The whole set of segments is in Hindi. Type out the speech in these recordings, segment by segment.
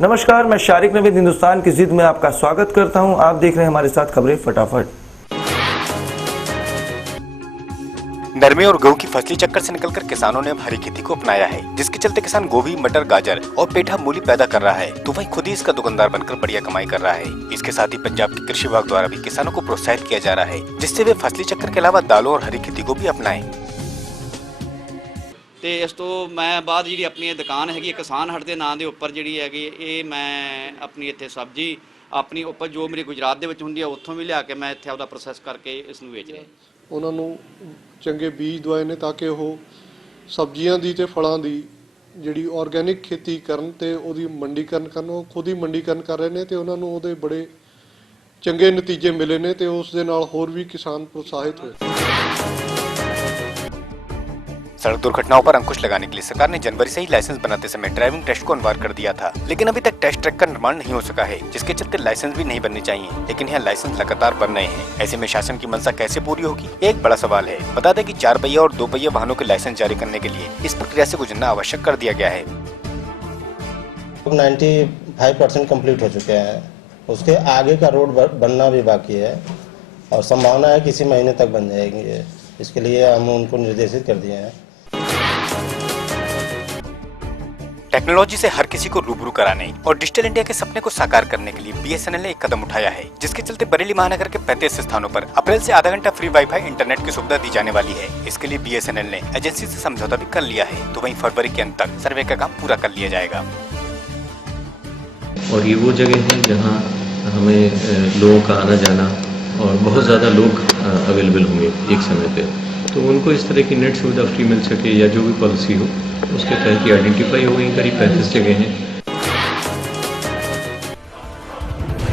नमस्कार, मैं शारिक नवीद हिंदुस्तान की जिद में आपका स्वागत करता हूं। आप देख रहे हैं हमारे साथ खबरें फटाफट। नरमे और गेहूं की फसली चक्कर से निकलकर किसानों ने हरी खेती को अपनाया है, जिसके चलते किसान गोभी, मटर, गाजर और पेठा मूली पैदा कर रहा है, तो वहीं खुद ही इसका दुकानदार बनकर बढ़िया कमाई कर रहा है। इसके साथ ही पंजाब के कृषि विभाग द्वारा भी किसानों को प्रोत्साहित किया जा रहा है, जिससे वे फसली चक्कर के अलावा दालों और हरी खेती को भी अपनाएं। ਤੇ ਇਸ ਤੋਂ ਮੈਂ ਬਾਅਦ ਜਿਹੜੀ ਆਪਣੀ ਦੁਕਾਨ ਹੈਗੀ ਕਿਸਾਨ ਹੱਟ ਦੇ ਨਾਂ ਦੇ ਉੱਪਰ ਜਿਹੜੀ ਹੈਗੀ ਇਹ ਮੈਂ ਆਪਣੀ ਇੱਥੇ ਸਬਜ਼ੀ ਆਪਣੀ ਉਪਜ ਜੋ ਮੇਰੀ ਗੁਜਰਾਤ ਦੇ ਵਿੱਚ ਹੁੰਦੀ ਹੈ ਉੱਥੋਂ ਵੀ ਲਿਆ ਕੇ ਮੈਂ ਇੱਥੇ ਆਪਦਾ ਪ੍ਰੋਸੈਸ ਕਰਕੇ ਇਸ ਨੂੰ ਵੇਚ ਰਿਹਾ। ਉਹਨਾਂ ਨੂੰ ਚੰਗੇ ਬੀਜ ਦਵਾਏ ਨੇ ਤਾਂ ਕਿ ਉਹ ਸਬਜ਼ੀਆਂ ਦੀ ਤੇ ਫਲਾਂ ਦੀ ਜਿਹੜੀ ਆਰਗੈਨਿਕ ਖੇਤੀ ਕਰਨ ਤੇ ਉਹਦੀ ਮੰਡੀਕਰਨ ਕਰਨ। ਉਹ ਖੁਦ ਹੀ ਮੰਡੀਕਰਨ ਕਰ ਰਹੇ ਨੇ ਤੇ ਉਹਨਾਂ ਨੂੰ ਉਹਦੇ ਬੜੇ ਚੰਗੇ ਨਤੀਜੇ ਮਿਲੇ ਨੇ ਤੇ ਉਸ ਦੇ ਨਾਲ ਹੋਰ ਵੀ ਕਿਸਾਨ ਪ੍ਰੋਤਸਾਹਿਤ ਹੋਏ। सड़क दुर्घटनाओं पर अंकुश लगाने के लिए सरकार ने जनवरी से ही लाइसेंस बनाते समय ड्राइविंग टेस्ट को अनिवार्य कर दिया था, लेकिन अभी तक टेस्ट ट्रैक का निर्माण नहीं हो सका है, जिसके चलते लाइसेंस भी नहीं बनने चाहिए, लेकिन यहाँ लाइसेंस लगातार बन रहे हैं। ऐसे में शासन की मंशा कैसे पूरी होगी, एक बड़ा सवाल है। बता दें कि 4 पहिया और 2 पहिया वाहनों के लाइसेंस जारी करने के लिए इस प्रक्रिया से गुजरना आवश्यक कर दिया गया है। 95% कम्प्लीट हो चुके हैं, उसके आगे का रोड बनना भी बाकी है और संभावना है किसी महीने तक बन जाएंगे। इसके लिए हम उनको निर्देशित कर दिए हैं। टेक्नोलॉजी से हर किसी को रूबरू कराने और डिजिटल इंडिया के सपने को साकार करने के लिए BSNL ने एक कदम उठाया है, जिसके चलते बरेली महानगर के 35 स्थानों पर अप्रैल से आधा घंटा फ्री वाईफाई इंटरनेट की सुविधा दी जाने वाली है। इसके लिए BSNL ने एजेंसी से समझौता भी कर लिया है, तो वहीं फरवरी के अंत तक सर्वे का काम पूरा कर लिया जाएगा। और ये वो जगह है जहाँ हमें लोगों का आना जाना और बहुत ज़्यादा लोग अवेलेबल होंगे एक समय पे, तो उनको इस तरह की नेट सुविधा फ्री मिल सके या जो भी पॉलिसी हो उसके तहत ये आइडेंटिफाई हो गई। करीब 35 जगह हैं।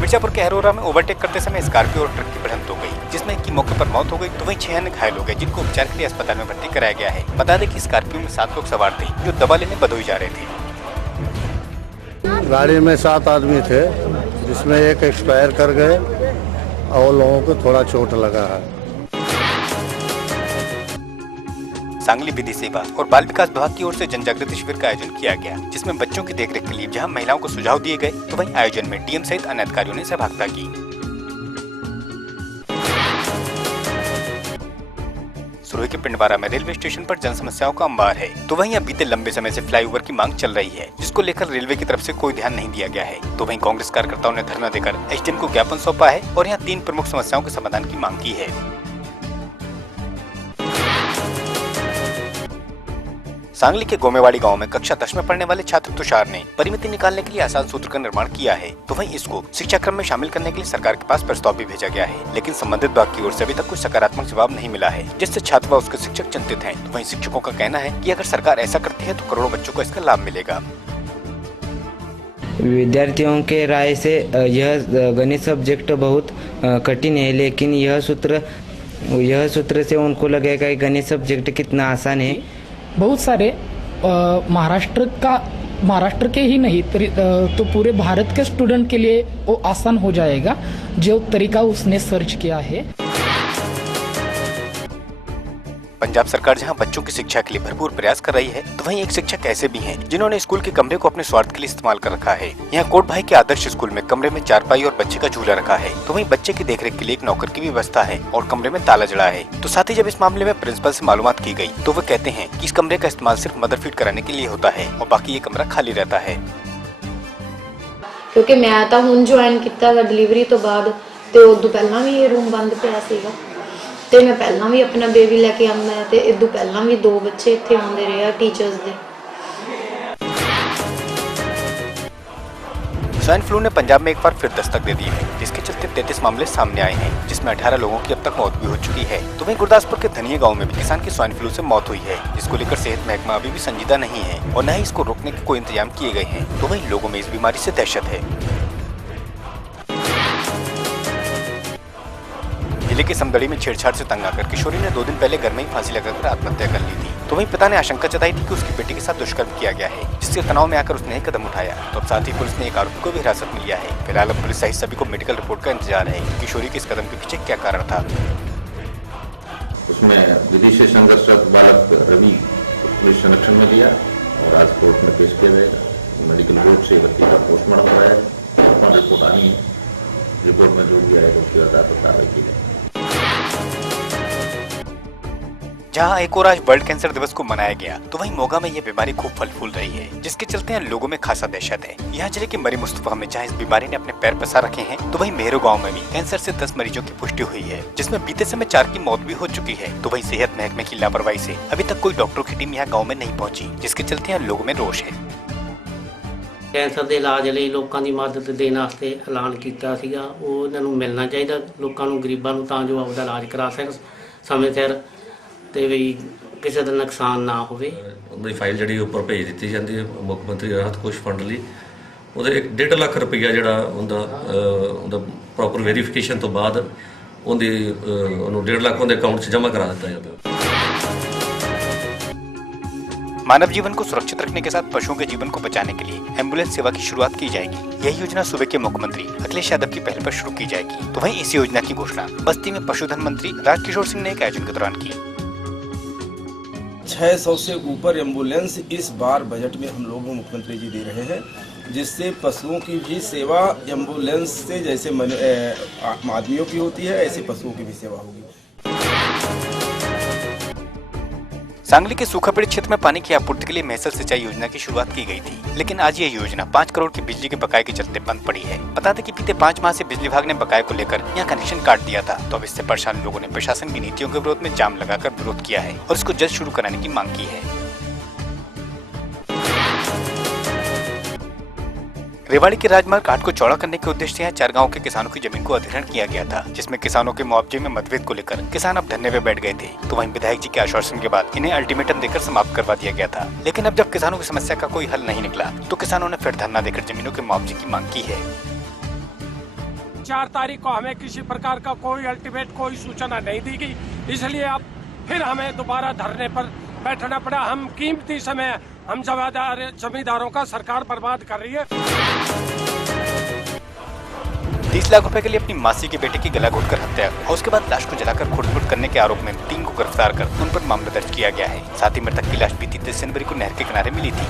मिर्जापुर के अरोरा में ओवरटेक करते समय स्कॉर्पियो और ट्रक की भिड़ंत हो गई, जिसमें एक की मौके पर मौत हो गई, तो वहीं 6 अन्य घायल हो गए, जिनको उपचार के लिए अस्पताल में भर्ती कराया गया है। बता दें कि स्कॉर्पियो में 7 लोग सवार थे, जो दवा लेने भदोही जा रहे थे। गाड़ी में 7 आदमी थे, जिसमें एक एक्सपायर कर गए और लोगों को थोड़ा चोट लगा है। सांगली विधि सेवा और बाल विकास विभाग की ओर से जन जागृति शिविर का आयोजन किया गया, जिसमें बच्चों की देखरेख के लिए जहां महिलाओं को सुझाव दिए गए, तो वहीं आयोजन में डीएम सहित अन्य अधिकारियों ने सहभागिता की। सुरही के पिंडवारा में रेलवे स्टेशन पर जन समस्याओं का अंबार है, तो वहीं अब बीते लंबे समय से फ्लाईओवर की मांग चल रही है, जिसको लेकर रेलवे की तरफ से कोई ध्यान नहीं दिया गया है। तो वहीं कांग्रेस कार्यकर्ताओं ने धरना देकर एसडीएम को ज्ञापन सौंपा है और यहाँ 3 प्रमुख समस्याओं के समाधान की मांग की है। सांगली के गोमेवाड़ी गांव में कक्षा 10 में पढ़ने वाले छात्र तुषार ने परिमिति निकालने के लिए आसान सूत्र का निर्माण किया है, तो वहीं इसको शिक्षा क्रम में शामिल करने के लिए सरकार के पास प्रस्ताव भी भेजा गया है, लेकिन संबंधित विभाग की ओर से अभी तक कोई सकारात्मक जवाब नहीं मिला है, जिससे छात्र व उसके शिक्षक चिंतित हैं। तो वहीं शिक्षकों का कहना है कि अगर सरकार ऐसा करती है तो करोड़ों बच्चों को इसका लाभ मिलेगा। विद्यार्थियों के राय से यह गणित सब्जेक्ट बहुत कठिन है, लेकिन यह सूत्र से उनको लगेगा कि गणित सब्जेक्ट कितना आसान है। बहुत सारे महाराष्ट्र के ही नहीं तो पूरे भारत के स्टूडेंट के लिए वो आसान हो जाएगा जो तरीका उसने सर्च किया है। पंजाब सरकार जहां बच्चों की शिक्षा के लिए भरपूर प्रयास कर रही है, तो वहीं एक शिक्षक ऐसे भी हैं जिन्होंने स्कूल के कमरे को अपने स्वार्थ के लिए इस्तेमाल कर रखा है। यहाँ कोट भाई के आदर्श स्कूल में कमरे में 4 पाई और बच्चे का झूला रखा है, तो वहीं बच्चे की देखरेख के लिए एक नौकर की व्यवस्था है और कमरे में ताला जड़ा है। तो साथ ही जब इस मामले में प्रिंसिपल से मालूमात की गई, तो वो कहते हैं कि इस कमरे का इस्तेमाल सिर्फ मदर फीड कराने के लिए होता है और बाकी ये कमरा खाली रहता है। क्योंकि मैं तो हुण ज्वाइन किया डिलीवरी तो बाद, तो उदों पहला भी ये रूम बंद पिया सीगा, ते मैं पहला भी अपना बेबी लेके आंदा है, ते इदों पहला भी 2 बच्चे इत्थे आउंदे रहे टीचर्स दे। स्वाइन फ्लू ने पंजाब में एक बार फिर दस्तक दे दी है, जिसके चलते 33 मामले सामने आए हैं, जिसमें 18 लोगों की अब तक मौत भी हो चुकी है। तो वहीं गुरदासपुर के धनिया गांव में भी किसान की स्वाइन फ्लू से मौत हुई है, जिसको लेकर सेहत महकमा अभी भी संजीदा नहीं है और न ही इसको रोकने के कोई इंतजाम किए गए हैं। तो वहीं लोगों में इस बीमारी से दहशत है। जिले के समदड़ी में छेड़छाड़ से तंग आकर किशोरी ने 2 दिन पहले घर में ही फांसी लगाकर आत्महत्या कर ली थी। तो वहीं पिता ने आशंका जताई थी कि उसकी बेटी के साथ दुष्कर्म किया गया है, जिससे तनाव में आकर उसने एक कदम उठाया। तो अब साथ ही पुलिस ने एक आरोपी को भी हिरासत में लिया है। फिलहाल अब पुलिस सहित सभी को मेडिकल रिपोर्ट का इंतजार है। किशोरी के इस कदम के पीछे क्या कारण था? उसमें विदेशी संघर्षरत बालक रवि पुलिस संरक्षण में लिया और आज कोर्ट में पेश किया गया। मेडिकल बोर्ड से बच्चे का पोस्टमार्टम कराया है। अपना रिपोर्ट आनी है, रिपोर्ट में जो भी आएगा उसके आधार पर कार्रवाई की जाएगी। जहां एक और आज वर्ल्ड कैंसर दिवस को मनाया गया, तो वहीं मोगा में ये बीमारी खूब फल फूल रही है, जिसके चलते यहाँ लोगों में खासा दहशत है। यहाँ जिले के मरी मुस्तफा में जहाँ इस बीमारी ने अपने पैर पसार रखे हैं, तो वहीं मेहरू गांव में भी कैंसर से 10 मरीजों की पुष्टि हुई है, जिसमें बीते समय 4 की मौत भी हो चुकी है। तो वहीं सेहत महकमे की लापरवाही से अभी तक कोई डॉक्टरों की टीम यहाँ गाँव में नहीं पहुँची, जिसके चलते यहाँ लोगों में रोष है। ਕੈਂਸਰ ਦੇ ਇਲਾਜ ਲਈ ਲੋਕਾਂ ਦੀ ਮਦਦ ਦੇਣ ਵਾਸਤੇ ਐਲਾਨ ਕੀਤਾ ਸੀਗਾ, ਉਹ ਇਹਨਾਂ ਨੂੰ ਮਿਲਣਾ ਚਾਹੀਦਾ ਲੋਕਾਂ ਨੂੰ, ਗਰੀਬਾਂ ਨੂੰ, ਤਾਂ ਜੋ ਆਪਦਾ ਇਲਾਜ ਕਰਾ ਸਕਣ ਸਮੇਂ ਸਿਰ ਤੇ ਵੀ ਕਿਸੇ ਦਾ ਨੁਕਸਾਨ ਨਾ ਹੋਵੇ। ਉਹਦੀ ਫਾਈਲ ਜਿਹੜੀ ਉੱਪਰ ਭੇਜ ਦਿੱਤੀ ਜਾਂਦੀ ਹੈ ਮੁੱਖ ਮੰਤਰੀ ਰਾਹਤ ਕੋਸ਼ ਫੰਡ ਲਈ, ਉਹਦੇ 1.5 ਲੱਖ ਰੁਪਈਆ ਜਿਹੜਾ ਉਹਦਾ ਪ੍ਰੋਪਰ ਵੈਰੀਫਿਕੇਸ਼ਨ ਤੋਂ ਬਾਅਦ ਉਹਨੂੰ 1.5 ਲੱਖ ਉਹਦੇ ਅਕਾਊਂਟ 'ਚ ਜਮ੍ਹਾਂ ਕਰਾ ਦਿੱਤਾ ਜਾਂਦਾ। मानव जीवन को सुरक्षित रखने के साथ पशुओं के जीवन को बचाने के लिए एम्बुलेंस सेवा की शुरुआत की जाएगी। यही योजना सूबे के मुख्यमंत्री अखिलेश यादव की पहल पर शुरू की जाएगी। तो वहीं इस योजना की घोषणा बस्ती में पशुधन मंत्री राजकिशोर सिंह ने एक आयोजन के दौरान की। 600 से ऊपर एम्बुलेंस इस बार बजट में हम लोग मुख्यमंत्री जी दे रहे हैं, जिससे पशुओं की भी सेवा एम्बुलेंस से जैसे आदमियों की होती है, ऐसे पशुओं की भी सेवा होगी। सांगली के सूखा पीड़ित क्षेत्र में पानी की आपूर्ति के लिए महसल सिंचाई योजना की शुरुआत की गई थी, लेकिन आज ये योजना 5 करोड़ की बिजली के बकाये के चलते बंद पड़ी है। बता दें कि बीते 5 माह से बिजली विभाग ने बकाये को लेकर यहाँ कनेक्शन काट दिया था, तो अब इससे परेशान लोगों ने प्रशासन की नीतियों के विरोध में जाम लगाकर विरोध किया है और इसको जल्द शुरू कराने की मांग की है। रेवाड़ी के राजमार्ग 8 को चौड़ा करने के उद्देश्य से यहाँ 4 गांवों के किसानों की जमीन को अधिग्रहण किया गया था, जिसमें किसानों के मुआवजे में मतभेद को लेकर किसान अब धरने पे बैठ गए थे। तो वहीं विधायक जी के आश्वासन के बाद इन्हें अल्टीमेटम देकर समाप्त करवा दिया गया था, लेकिन अब जब किसानों की समस्या का कोई हल नहीं निकला, तो किसानों ने फिर धरना देकर जमीनों के मुआवजे की मांग की है। 4 तारीख को हमें किसी प्रकार का कोई अल्टीमेट कोई सूचना नहीं दी गई, इसलिए अब फिर हमें दोबारा धरने पर बैठना पड़ा। हम कीमती समय हम जमींदारों का सरकार बर्बाद कर रही है। 30 लाख रुपए के लिए अपनी मासी के बेटे की गला घोटकर हत्या और उसके बाद लाश को जलाकर खुरद करने के आरोप में 3 को गिरफ्तार कर उन पर मामला दर्ज किया गया है। साथ ही मृतक की लाश बीती 23 जनवरी को नहर के किनारे मिली थी।